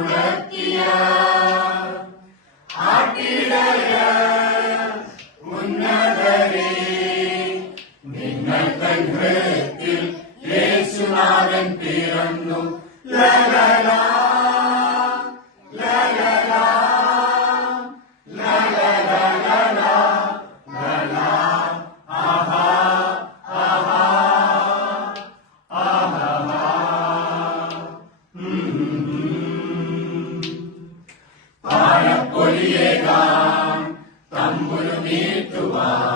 ഉണർത്തിയ ആട്ടിടയ ഉന്നതരെ നിങ്ങൾ തൻ ഹൃത്തിൽ Amen.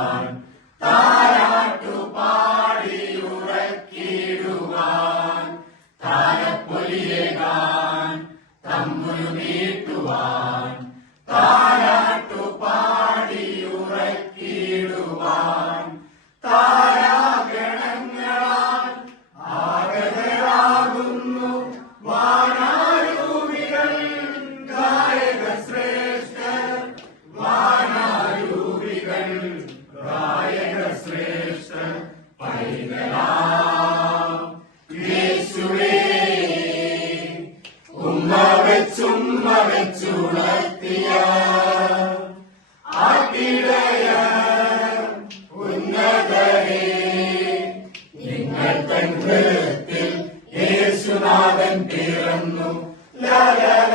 ചുമവച്ചുണർത്തിയ ആട്ടിടയ ഉന്നതരെ യേശുനാഥൻ പിറന്നു ലലല